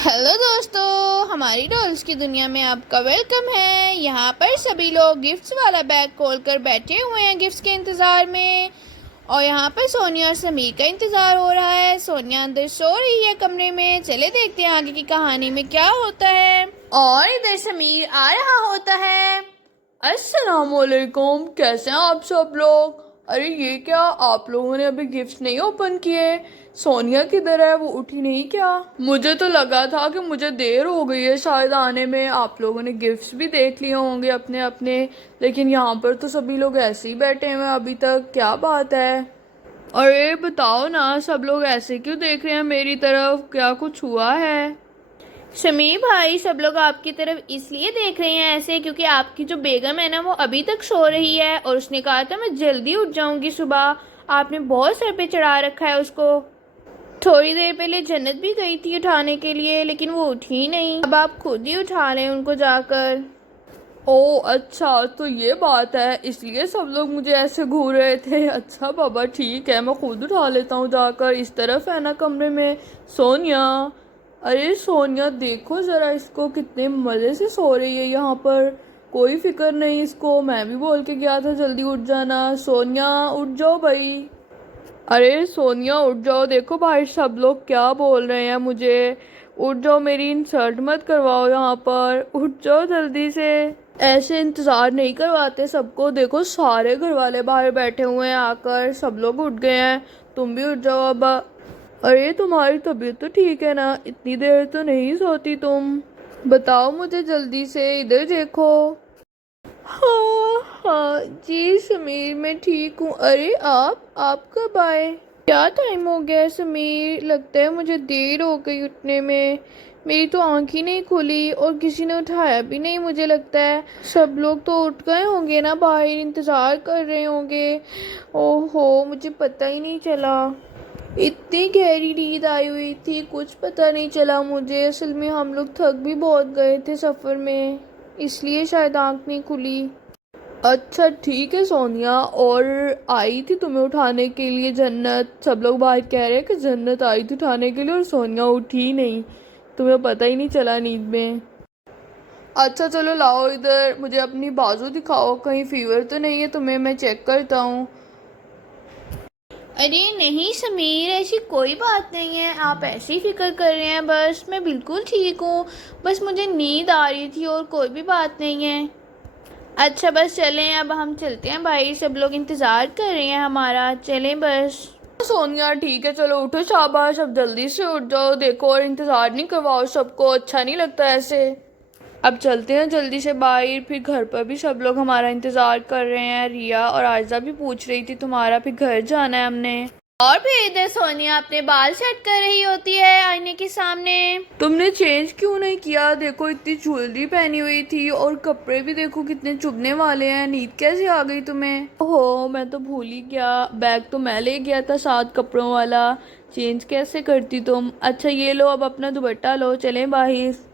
Hello दोस्तों, हमारी dolls की दुनिया में आपका वेलकम है। यहाँ पर सभी लोग गिफ्ट्स वाला बैग खोलकर बैठे हुए हैं गिफ्ट्स के इंतज़ार में। और यहाँ पर सोनिया और समीर का इंतज़ार हो रहा है। सोनिया अंदर सो रही है कमरे में। चले देखते हैं आगे की कहानी में क्या होता है। और इधर समीर आ रहा होता है। अस्सलामुअलैकुम, कैसे हैं आप सब लोग। अरे ये क्या, आप लोगों ने अभी गिफ्ट नहीं ओपन किए। सोनिया किधर है, वो उठी नहीं क्या। मुझे तो लगा था कि मुझे देर हो गई है शायद आने में। आप लोगों ने गिफ्ट्स भी देख लिए होंगे अपने अपने, लेकिन यहाँ पर तो सभी लोग ऐसे ही बैठे हुए हैं अभी तक। क्या बात है। अरे बताओ ना, सब लोग ऐसे क्यों देख रहे हैं मेरी तरफ, क्या कुछ हुआ है। समीर भाई, सब लोग आपकी तरफ इसलिए देख रहे हैं ऐसे क्योंकि आपकी जो बेगम है ना, वो अभी तक सो रही है और उसने कहा था मैं जल्दी उठ जाऊंगी सुबह। आपने बहुत सर पे चढ़ा रखा है उसको। थोड़ी देर पहले जन्नत भी गई थी उठाने के लिए, लेकिन वो उठी ही नहीं। अब आप खुद ही उठा लें उनको जाकर। ओ अच्छा, तो ये बात है, इसलिए सब लोग मुझे ऐसे घूर रहे थे। अच्छा बाबा, ठीक है, मैं खुद उठा लेता हूँ जाकर। इस तरफ है ना कमरे में सोनिया। अरे सोनिया, देखो ज़रा इसको, कितने मज़े से सो रही है यहाँ पर। कोई फिक्र नहीं इसको। मैं भी बोल के गया था जल्दी उठ जाना। सोनिया उठ जाओ भाई। अरे सोनिया उठ जाओ, देखो भाई सब लोग क्या बोल रहे हैं मुझे। उठ जाओ, मेरी इंसल्ट मत करवाओ यहाँ पर। उठ जाओ जल्दी से। ऐसे इंतज़ार नहीं करवाते सबको। देखो सारे घर वाले बाहर बैठे हुए हैं आकर, सब लोग उठ गए हैं। तुम भी उठ जाओ अब। अरे तुम्हारी तबीयत तो ठीक है ना, इतनी देर तो नहीं सोती तुम। बताओ मुझे जल्दी से, इधर देखो। हाँ हाँ जी समीर, मैं ठीक हूँ। अरे आप कब आए। क्या टाइम हो गया है समीर, लगता है मुझे देर हो गई उठने में। मेरी तो आँख ही नहीं खुली और किसी ने उठाया भी नहीं। मुझे लगता है सब लोग तो उठ गए होंगे ना, बाहर इंतज़ार कर रहे होंगे। ओहो, मुझे पता ही नहीं चला। इतनी गहरी नींद आई हुई थी, कुछ पता नहीं चला मुझे। असल में हम लोग थक भी बहुत गए थे सफ़र में, इसलिए शायद आँख नहीं खुली। अच्छा ठीक है सोनिया, और आई थी तुम्हें उठाने के लिए जन्नत। सब लोग बाहर कह रहे हैं कि जन्नत आई थी उठाने के लिए और सोनिया उठी ही नहीं, तुम्हें पता ही नहीं चला नींद में। अच्छा चलो लाओ इधर, मुझे अपनी बाजू दिखाओ, कहीं फीवर तो नहीं है तुम्हें, मैं चेक करता हूँ। अरे नहीं समीर, ऐसी कोई बात नहीं है। आप ऐसे ही फिक्र कर रहे हैं। बस मैं बिल्कुल ठीक हूँ। बस मुझे नींद आ रही थी और कोई भी बात नहीं है। अच्छा बस चलें, अब हम चलते हैं भाई। सब लोग इंतज़ार कर रहे हैं हमारा। चलें बस। सोनिया ठीक है, चलो उठो, शाबाश, अब जल्दी से उठ जाओ। देखो और इंतज़ार नहीं करवाओ सबको, अच्छा नहीं लगता ऐसे। अब चलते हैं जल्दी से बाहर। फिर घर पर भी सब लोग हमारा इंतज़ार कर रहे हैं। रिया और आयजा भी पूछ रही थी तुम्हारा, फिर घर जाना है हमने। और फिर इधर सोनिया अपने बाल सेट कर रही होती है आईने के सामने। तुमने चेंज क्यों नहीं किया, देखो इतनी ज्वेलरी पहनी हुई थी और कपड़े भी देखो कितने चुभने वाले हैं। नींद कैसे आ गई तुम्हें। ओहो, मैं तो भूल ही गया, बैग तो मैं ले गया था साथ कपड़ों वाला। चेंज कैसे करती तुम। अच्छा ये लो, अब अपना दुपट्टा लो, चलें बाहर।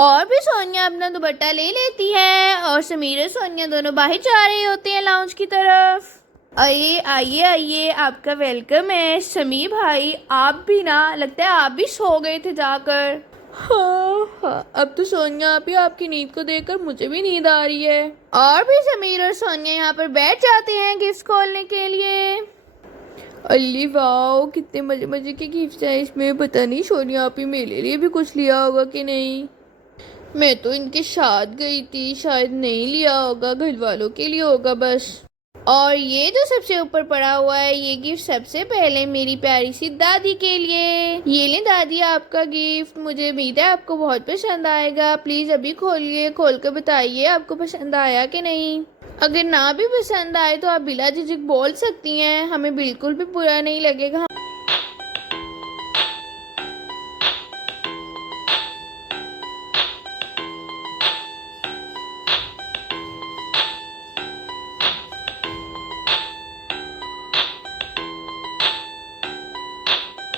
और भी सोनिया अपना दुपट्टा ले लेती है और समीर और सोनिया दोनों बाहर जा रहे होते हैं लाउंज की तरफ। आइए आइए आइए, आपका वेलकम है। समीर भाई, आप भी ना, लगता है आप भी सो गए थे जाकर। हाँ हाँ, अब तो सोनिया आप ही, आपकी नींद को देखकर मुझे भी नींद आ रही है। और भी समीर और सोनिया यहाँ पर बैठ जाते हैं गिफ्ट खोलने के लिए। अल्ली वाह, कितने मजे मजे के गिफ्ट हैं इसमें। पता नहीं सोनिया आप ही मेरे लिए भी कुछ लिया होगा कि नहीं। मैं तो इनके साथ गई थी, शायद नहीं लिया होगा, घर वालों के लिए होगा बस। और ये जो सबसे ऊपर पड़ा हुआ है, ये गिफ्ट सबसे पहले मेरी प्यारी सी दादी के लिए। ये लें दादी आपका गिफ्ट। मुझे उम्मीद है आपको बहुत पसंद आएगा। प्लीज़ अभी खोलिए, खोल कर बताइए आपको पसंद आया कि नहीं। अगर ना भी पसंद आए तो आप बिला झिझक बोल सकती हैं, हमें बिल्कुल भी बुरा नहीं लगेगा।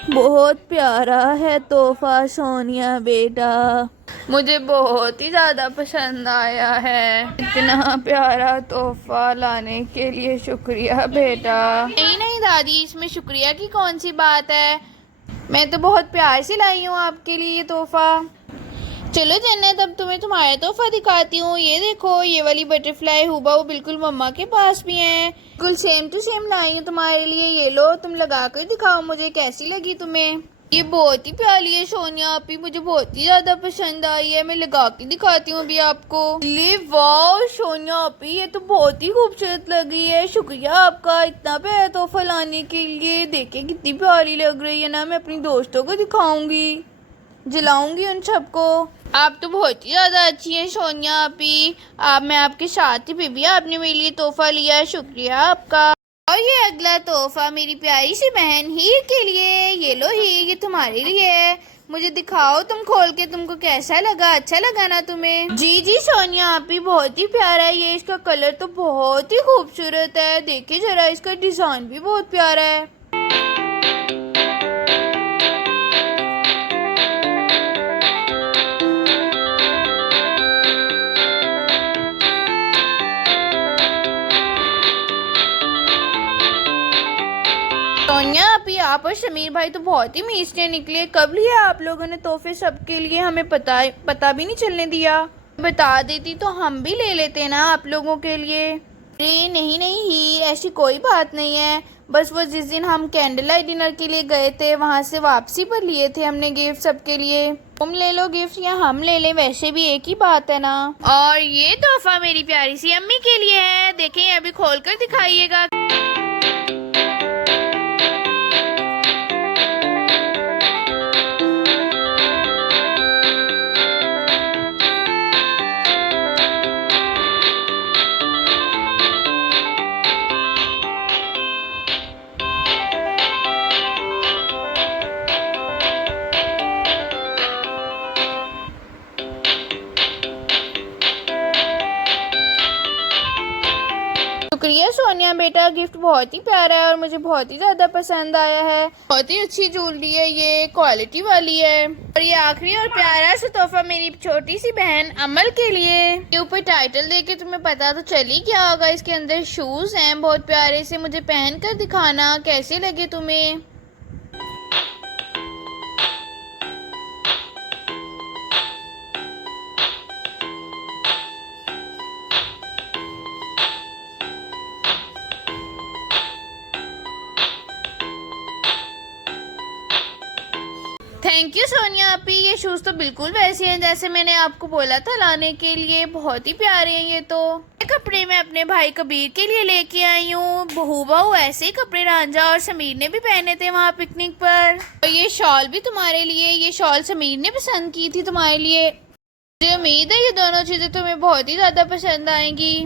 बहुत प्यारा है तोहफा सोनिया बेटा, मुझे बहुत ही ज़्यादा पसंद आया है। इतना प्यारा तोहफा लाने के लिए शुक्रिया बेटा। नहीं नहीं दादी, इसमें शुक्रिया की कौन सी बात है। मैं तो बहुत प्यार से लाई हूँ आपके लिए ये तोहफा। चलो जन्नत, अब तुम्हें तुम्हारा तोहफा दिखाती हूँ। ये देखो, ये वाली बटरफ्लाई हुबहू बिल्कुल मम्मा के पास भी है, बिल्कुल सेम टू सेम लाई हूँ तुम्हारे लिए। ये लो, तुम लगा कर दिखाओ मुझे कैसी लगी तुम्हें। ये बहुत ही प्यारी है सोनिया आपी, मुझे बहुत ही ज्यादा पसंद आई है। मैं लगा के दिखाती हूँ अभी आपको। ले वाह सोनिया आपी, ये तो बहुत ही खूबसूरत लगी है। शुक्रिया आपका इतना प्यारा तोहफा लाने के लिए। देखिए कितनी प्यारी लग रही है ना। मैं अपनी दोस्तों को दिखाऊंगी, जलाऊंगी उन सबको। आप तो बहुत ही ज़्यादा अच्छी हैं सोनिया आपी। मैं आपके साथ ही भी आपने मेरे लिए तोहफा लिया, शुक्रिया आपका। और ये अगला तोहफा मेरी प्यारी सी बहन हीर के लिए। ये लो हीर, ये तुम्हारे लिए है। मुझे दिखाओ तुम खोल के, तुमको कैसा लगा? अच्छा लगा ना तुम्हें? जी जी सोनिया आपी, बहुत ही प्यारा है ये। इसका कलर तो बहुत ही खूबसूरत है। देखिए जरा, इसका डिजाइन भी बहुत प्यारा है। सोनिया आपी, आप और समीर भाई तो बहुत ही मीठे निकले। कब लिया आप लोगों ने तोहफे सबके लिए? हमें पता भी नहीं चलने दिया। बता देती तो हम भी ले लेते ना आप लोगों के लिए। अरे नहीं नहीं ही, ऐसी कोई बात नहीं है। बस वो जिस दिन हम कैंडल लाइट डिनर के लिए गए थे, वहाँ से वापसी पर लिए थे हमने गिफ्ट सबके लिए। तुम ले लो गिफ्ट या हम ले लें, वैसे भी एक ही बात है ना। और ये तोहफा मेरी प्यारी सी अम्मी के लिए है। देखें, अभी खोल कर दिखाइएगा। शुक्रिया सोनिया बेटा, गिफ्ट बहुत ही प्यारा है और मुझे बहुत ही ज़्यादा पसंद आया है। बहुत ही अच्छी ज्वेलरी है, ये क्वालिटी वाली है। और ये आखिरी और प्यारा सा तोहफा मेरी छोटी सी बहन अमल के लिए। ये ऊपर टाइटल देके तुम्हें पता तो चल ही क्या होगा। इसके अंदर शूज़ हैं बहुत प्यारे से। मुझे पहन कर दिखाना कैसे लगे तुम्हें। थैंक यू सोनिया आपी, ये शूज़ तो बिल्कुल वैसे हैं जैसे मैंने आपको बोला था लाने के लिए। बहुत ही प्यारे हैं ये तो। ये कपड़े मैं अपने भाई कबीर के लिए लेके आई हूँ। बहू ऐसे ही कपड़े रांझा और समीर ने भी पहने थे वहाँ पिकनिक पर। और ये शॉल भी तुम्हारे लिए। ये शॉल समीर ने पसंद की थी तुम्हारे लिए। मुझे उम्मीद है ये दोनों चीज़ें तुम्हें बहुत ही ज़्यादा पसंद आएंगी।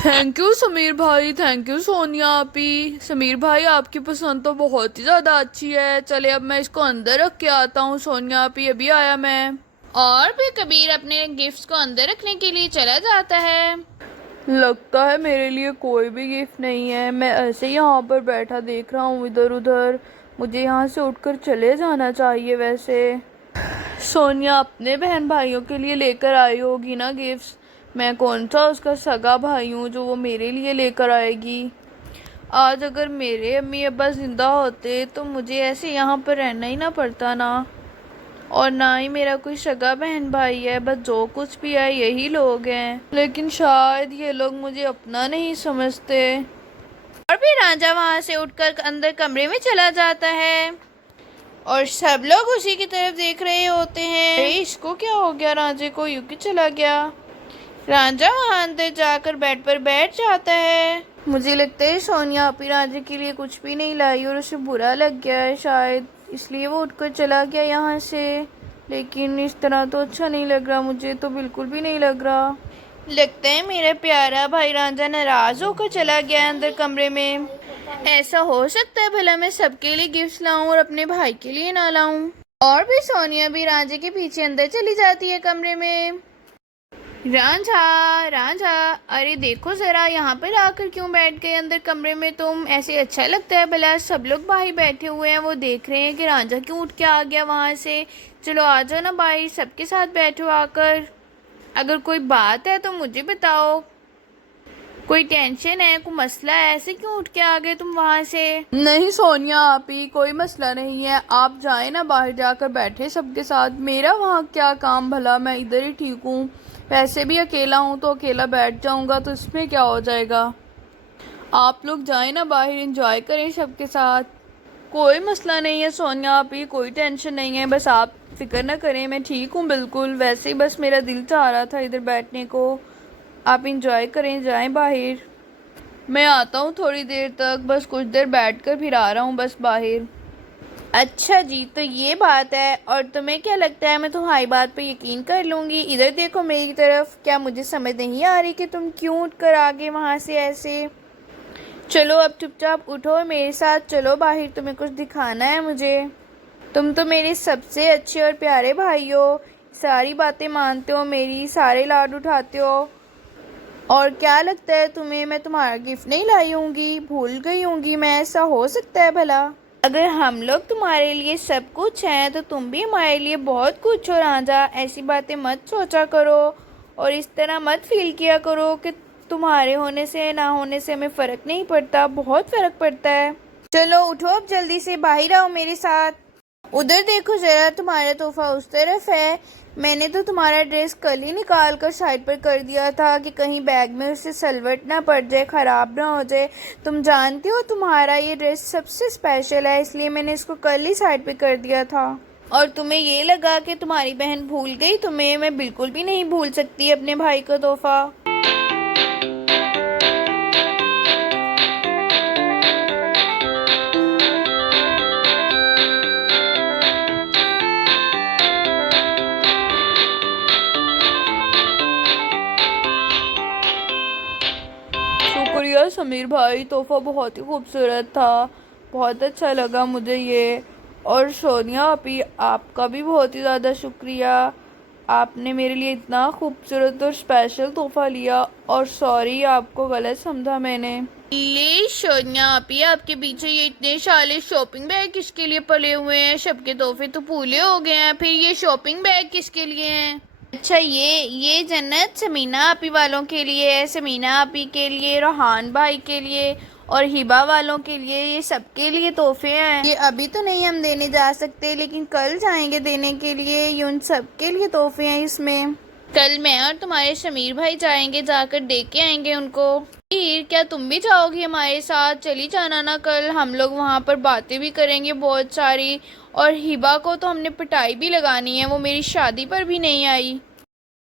थैंक यू समीर भाई, थैंक यू सोनिया आपी। समीर भाई, आपकी पसंद तो बहुत ही ज़्यादा अच्छी है। चले अब मैं इसको अंदर रख के आता हूँ। सोनिया आपी, अभी आया मैं। और फिर कबीर अपने गिफ्ट्स को अंदर रखने के लिए चला जाता है। लगता है मेरे लिए कोई भी गिफ्ट नहीं है। मैं ऐसे ही यहाँ पर बैठा देख रहा हूँ इधर उधर। मुझे यहाँ से उठकर चले जाना चाहिए वैसे। सोनिया अपने बहन भाइयों के लिए लेकर आई होगी ना गिफ्ट्स। मैं कौन सा उसका सगा भाई हूँ जो वो मेरे लिए लेकर आएगी। आज अगर मेरे अम्मी अब्बा ज़िंदा होते तो मुझे ऐसे यहाँ पर रहना ही ना पड़ता ना। और ना ही मेरा कोई सगा बहन भाई है। बस जो कुछ भी है यही लोग हैं। लेकिन शायद ये लोग मुझे अपना नहीं समझते। और फिर रांझा वहाँ से उठकर अंदर कमरे में चला जाता है और सब लोग उसी की तरफ देख रहे होते हैं। अरे इसको क्या हो गया? रांझे को यूं क्यों चला गया? रांझा वहाँ अंदर जाकर बेड पर बैठ जाता है। मुझे लगता है सोनिया आपी रांझे के लिए कुछ भी नहीं लाई और उसे बुरा लग गया है शायद, इसलिए वो उठकर चला गया यहाँ से। लेकिन इस तरह तो अच्छा नहीं लग रहा, मुझे तो बिल्कुल भी नहीं लग रहा। लगता है मेरा प्यारा भाई रांझा नाराज होकर चला गया अंदर कमरे में। ऐसा हो सकता है भला मैं सबके लिए गिफ्ट लाऊं और अपने भाई के लिए ना लाऊं। और भी सोनिया भी रांझे के पीछे अंदर चली जाती है कमरे में। रांझा रांझा, अरे देखो जरा, यहाँ पर आकर क्यों बैठ गए अंदर कमरे में तुम? ऐसे अच्छा लगता है भला? सब लोग बाहर बैठे हुए हैं, वो देख रहे हैं कि रांझा क्यों उठ के आ गया वहाँ से। चलो आ जाओ ना बाहर, सबके साथ बैठो आकर। अगर कोई बात है तो मुझे बताओ, कोई टेंशन है, कोई मसला है? ऐसे क्यों उठ के आ गए तुम वहाँ से? नहीं सोनिया आप ही, कोई मसला नहीं है, आप जाए ना बाहर जाकर बैठे सबके साथ। मेरा वहाँ क्या काम भला, मैं इधर ही ठीक हूँ। वैसे भी अकेला हूँ तो अकेला बैठ जाऊँगा तो इसमें क्या हो जाएगा। आप लोग जाए ना बाहर, एंजॉय करें सबके साथ। कोई मसला नहीं है सोनिया आप ही, कोई टेंशन नहीं है, बस आप फिक्र ना करें, मैं ठीक हूँ बिल्कुल। वैसे ही बस मेरा दिल चाह रहा था इधर बैठने को। आप इंजॉय करें, जाएं बाहर। मैं आता हूँ थोड़ी देर तक, बस कुछ देर बैठकर फिर आ रहा हूँ बस बाहर। अच्छा जी, तो ये बात है। और तुम्हें क्या लगता है मैं तुम्हारी बात पे यकीन कर लूँगी? इधर देखो मेरी तरफ, क्या मुझे समझ नहीं आ रही कि तुम क्यों उठ कर आ गए वहाँ से ऐसे? चलो अब चुपचाप उठो और मेरे साथ चलो बाहर, तुम्हें कुछ दिखाना है मुझे। तुम तो मेरे सबसे अच्छे और प्यारे भाई हो, सारी बातें मानते हो मेरी, सारे लाड उठाते हो। और क्या लगता है तुम्हें मैं तुम्हारा गिफ्ट नहीं लाई होंगी, भूल गई होंगी मैं? ऐसा हो सकता है भला? अगर हम लोग तुम्हारे लिए सब कुछ हैं तो तुम भी हमारे लिए बहुत कुछ हो रांझा। ऐसी बातें मत सोचा करो और इस तरह मत फील किया करो कि तुम्हारे होने से ना होने से हमें फ़र्क नहीं पड़ता, बहुत फ़र्क पड़ता है। चलो उठो अब जल्दी से, बाहर आओ मेरे साथ। उधर देखो जरा, तुम्हारा तोहफा उस तरफ है। मैंने तो तुम्हारा ड्रेस कल ही निकाल कर साइड पर कर दिया था कि कहीं बैग में उससे सलवट ना पड़ जाए, ख़राब ना हो जाए। तुम जानती हो तुम्हारा ये ड्रेस सबसे स्पेशल है, इसलिए मैंने इसको कल ही साइड पे कर दिया था। और तुम्हें ये लगा कि तुम्हारी बहन भूल गई तुम्हें? मैं बिल्कुल भी नहीं भूल सकती अपने भाई का तोहफा। शुक्रिया समीर भाई, तोहफा बहुत ही खूबसूरत था, बहुत अच्छा लगा मुझे ये। और सोनिया आपी, आपका भी बहुत ही ज़्यादा शुक्रिया, आपने मेरे लिए इतना खूबसूरत और स्पेशल तोहफा लिया। और सॉरी आपको गलत समझा मैंने। ले सोनिया आपी, आपके पीछे ये इतने सारे शॉपिंग बैग किसके लिए पड़े हुए हैं? सबके तोहफे तो पूरे हो गए हैं, फिर ये शॉपिंग बैग किसके लिए हैं? अच्छा, ये जन्नत समीना आपी वालों के लिए है, समीना आपी के लिए, रोहान भाई के लिए और हिबा वालों के लिए, ये सबके लिए तोहफे हैं। ये अभी तो नहीं हम देने जा सकते, लेकिन कल जाएंगे देने के लिए। ये उन सबके लिए तोहफे हैं इसमें। कल मैं और तुम्हारे समीर भाई जाएंगे, जाकर दे के आएंगे उनको। हीर, क्या तुम भी जाओगी हमारे साथ? चली जाना ना, कल हम लोग वहाँ पर बातें भी करेंगे बहुत सारी। और हिबा को तो हमने पिटाई भी लगानी है, वो मेरी शादी पर भी नहीं आई।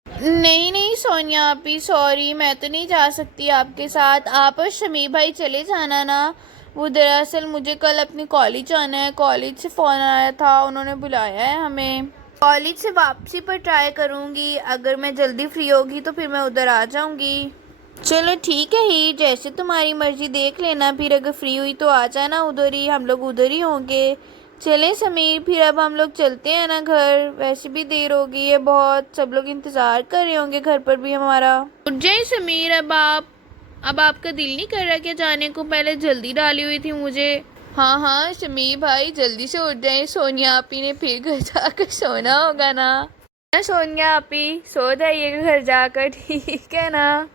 नहीं नहीं सोनिया आपी, सॉरी, मैं तो नहीं जा सकती आपके साथ। आप और शमी भाई चले जाना ना। वो दरअसल मुझे कल अपनी कॉलेज जाना है, कॉलेज से फ़ोन आया था, उन्होंने बुलाया है हमें। कॉलेज से वापसी पर ट्राई करूँगी, अगर मैं जल्दी फ्री होगी तो फिर मैं उधर आ जाऊँगी। चलो ठीक है ही, जैसे तुम्हारी मर्जी, देख लेना। फिर अगर फ्री हुई तो आ जाना उधर ही, हम लोग उधर ही होंगे। चलें समीर, फिर अब हम लोग चलते हैं ना घर, वैसे भी देर हो गई है बहुत, सब लोग इंतज़ार कर रहे होंगे घर पर भी हमारा। उठ जाए समीर, अब आपका दिल नहीं कर रहा क्या जाने को? पहले जल्दी डाली हुई थी मुझे। हाँ हाँ समीर भाई, जल्दी से उठ जाए, सोनिया आपी ने फिर घर जाकर सोना होगा ना। सोनिया आपी, सो जाइएगा घर जाकर, ठीक है ना?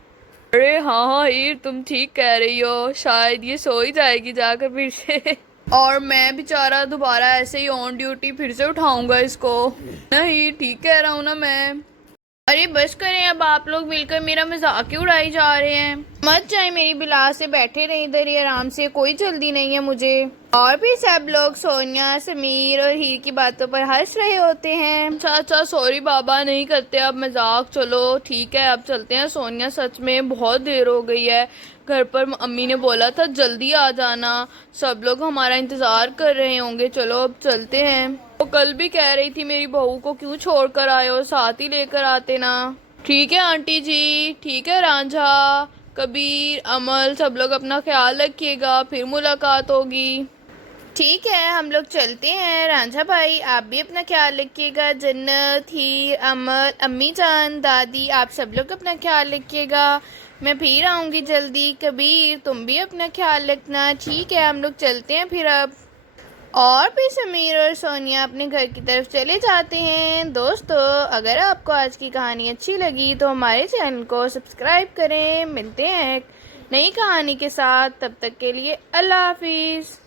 अरे हाँ हाँ हीर, तुम ठीक कह रही हो, शायद ये सो ही जाएगी जाकर फिर से। और मैं बेचारा दोबारा ऐसे ही ऑन ड्यूटी फिर से उठाऊंगा इसको। नहीं ठीक कह रहा हूँ ना मैं। अरे बस करें, अब आप लोग मिलकर मेरा मजाक क्यों उड़ाई जा रहे हैं? मत जाए मेरी बिला से, बैठे रहे इधर ही आराम से, कोई जल्दी नहीं है मुझे। और भी सब लोग सोनिया, समीर और हीर की बातों पर हंस रहे होते हैं। अच्छा अच्छा, सॉरी बाबा, नहीं करते अब मजाक। चलो ठीक है, अब चलते हैं सोनिया, सच में बहुत देर हो गई है। घर पर अम्मी ने बोला था जल्दी आ जाना, सब लोग हमारा इंतज़ार कर रहे होंगे। चलो अब चलते हैं। वो कल भी कह रही थी मेरी बहू को क्यों छोड़ कर आए हो, साथ ही लेकर आते ना। ठीक है आंटी जी, ठीक है रांझा, कबीर, अमल, सब लोग अपना ख्याल रखिएगा, फिर मुलाकात होगी। ठीक है, हम लोग चलते हैं। रांझा भाई, आप भी अपना ख्याल रखिएगा। जन्नत, हीर, अमर, अम्मी जान, दादी, आप सब लोग अपना ख्याल रखिएगा। मैं फिर आऊँगी जल्दी। कबीर, तुम भी अपना ख्याल रखना। ठीक है, हम लोग चलते हैं फिर अब। और फिर समीर और सोनिया अपने घर की तरफ चले जाते हैं। दोस्तों, अगर आपको आज की कहानी अच्छी लगी तो हमारे चैनल को सब्सक्राइब करें। मिलते हैं एक नई कहानी के साथ, तब तक के लिए अल्लाह हाफिज़।